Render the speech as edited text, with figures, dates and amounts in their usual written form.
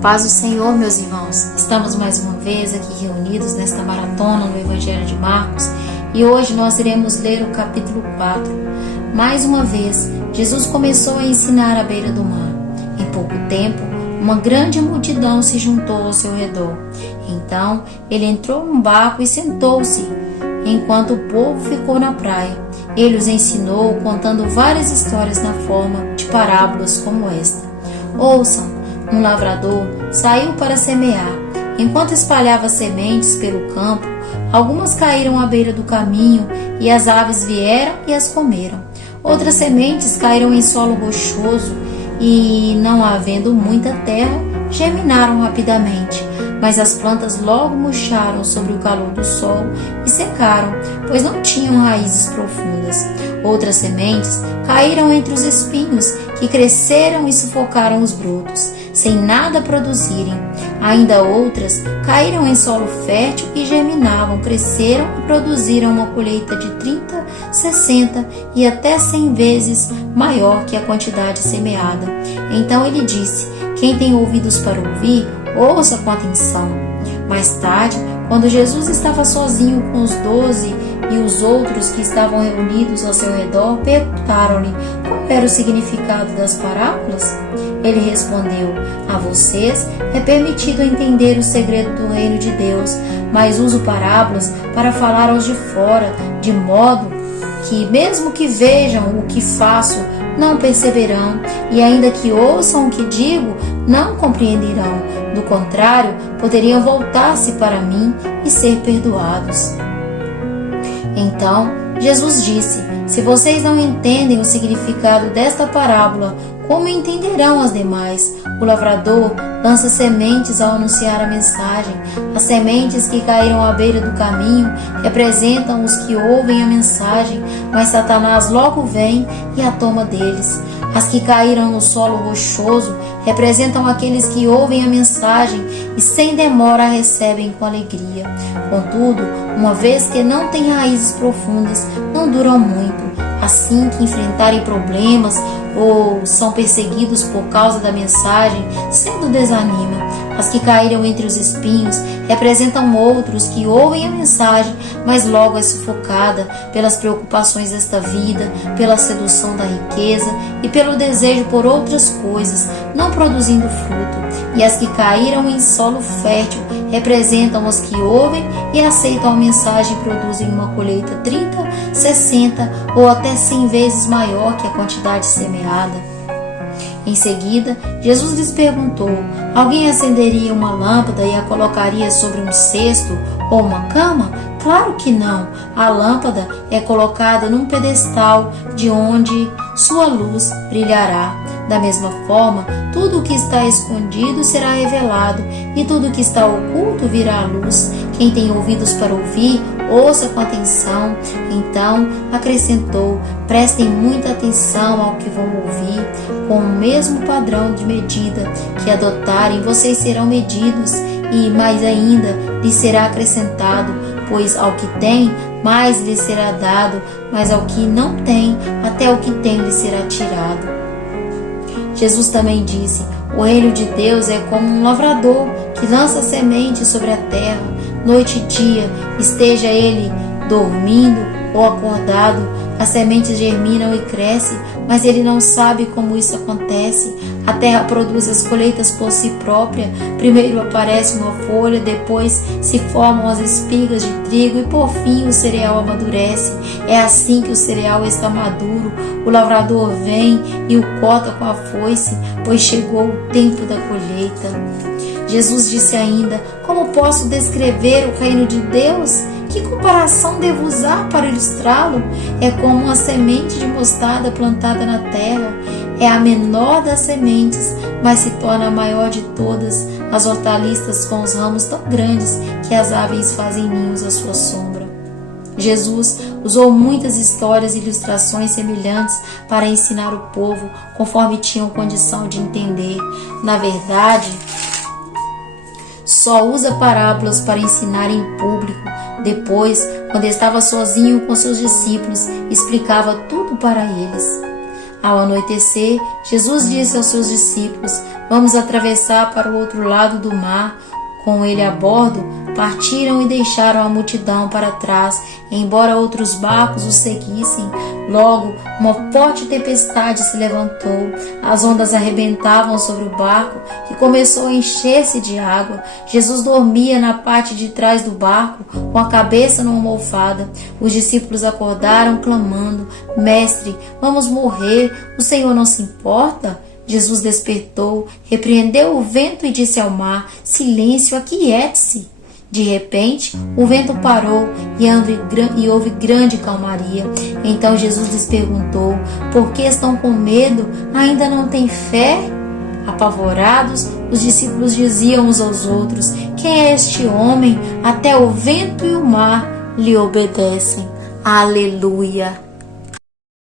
paz do Senhor, meus irmãos. Estamos mais uma vez aqui reunidos nesta maratona no Evangelho de Marcos e hoje nós iremos ler o capítulo 4. Mais uma vez, Jesus começou a ensinar à beira do mar. Em pouco tempo, uma grande multidão se juntou ao seu redor. Então, ele entrou num barco e sentou-se, enquanto o povo ficou na praia. Ele os ensinou contando várias histórias na forma de parábolas como esta. Ouçam. Um lavrador saiu para semear. Enquanto espalhava sementes pelo campo, algumas caíram à beira do caminho e as aves vieram e as comeram. Outras sementes caíram em solo rochoso e, não havendo muita terra, germinaram rapidamente. Mas as plantas logo murcharam sob o calor do sol e secaram, pois não tinham raízes profundas. Outras sementes caíram entre os espinhos, que cresceram e sufocaram os brotos, sem nada produzirem. Ainda outras caíram em solo fértil e germinavam, cresceram e produziram uma colheita de 30, 60 e até 100 vezes maior que a quantidade semeada. Então ele disse: quem tem ouvidos para ouvir, ouça com atenção. Mais tarde, quando Jesus estava sozinho com os 12 e os outros que estavam reunidos ao seu redor, perguntaram-lhe qual era o significado das parábolas. Ele respondeu: a vocês é permitido entender o segredo do reino de Deus, mas uso parábolas para falar aos de fora, de modo que, mesmo que vejam o que faço, não perceberão, e ainda que ouçam o que digo, não compreenderão. Do contrário, poderiam voltar-se para mim e ser perdoados. Então, Jesus disse: se vocês não entendem o significado desta parábola, como entenderão as demais? O lavrador lança sementes ao anunciar a mensagem. As sementes que caíram à beira do caminho representam os que ouvem a mensagem, mas Satanás logo vem e a toma deles. As que caíram no solo rochoso representam aqueles que ouvem a mensagem e sem demora a recebem com alegria. Contudo, uma vez que não têm raízes profundas, não duram muito. Assim que enfrentarem problemas ou são perseguidos por causa da mensagem, cedo desanima. As que caíram entre os espinhos representam outros que ouvem a mensagem, mas logo é sufocada pelas preocupações desta vida, pela sedução da riqueza e pelo desejo por outras coisas, não produzindo fruto. E as que caíram em solo fértil representam os que ouvem e aceitam a mensagem e produzem uma colheita 30, 60 ou até 100 vezes maior que a quantidade semeada. Em seguida, Jesus lhes perguntou: alguém acenderia uma lâmpada e a colocaria sobre um cesto ou uma cama? Claro que não. A lâmpada é colocada num pedestal de onde sua luz brilhará. Da mesma forma, tudo o que está escondido será revelado, e tudo o que está oculto virá à luz. Quem tem ouvidos para ouvir, ouça com atenção. Então, acrescentou: prestem muita atenção ao que vão ouvir. Com o mesmo padrão de medida que adotarem, vocês serão medidos, e mais ainda lhes será acrescentado, pois ao que tem, mais lhe será dado, mas ao que não tem, até o que tem lhe será tirado. Jesus também disse: o reino de Deus é como um lavrador que lança semente sobre a terra. Noite e dia, esteja ele dormindo ou acordado, as sementes germinam e crescem, mas ele não sabe como isso acontece. A terra produz as colheitas por si própria. Primeiro aparece uma folha, depois se formam as espigas de trigo e por fim o cereal amadurece. É assim que o cereal está maduro. O lavrador vem e o corta com a foice, pois chegou o tempo da colheita. Jesus disse ainda: como posso descrever o reino de Deus? Que comparação devo usar para ilustrá-lo? É como uma semente de mostarda plantada na terra. É a menor das sementes, mas se torna a maior de todas as hortaliças, com os ramos tão grandes que as aves fazem ninhos à sua sombra. Jesus usou muitas histórias e ilustrações semelhantes para ensinar o povo conforme tinham condição de entender. Na verdade, só usa parábolas para ensinar em público. Depois, quando estava sozinho com seus discípulos, explicava tudo para eles. Ao anoitecer, Jesus disse aos seus discípulos: vamos atravessar para o outro lado do mar. Com ele a bordo, partiram e deixaram a multidão para trás, embora outros barcos os seguissem. Logo, uma forte tempestade se levantou. As ondas arrebentavam sobre o barco, que começou a encher-se de água. Jesus dormia na parte de trás do barco, com a cabeça numa almofada. Os discípulos acordaram, clamando: Mestre, vamos morrer, o Senhor não se importa? Jesus despertou, repreendeu o vento e disse ao mar: silêncio, aquiete-se. De repente, o vento parou e houve grande calmaria. Então Jesus lhes perguntou: por que estão com medo? Ainda não têm fé? Apavorados, os discípulos diziam uns aos outros: quem é este homem? Até o vento e o mar lhe obedecem. Aleluia!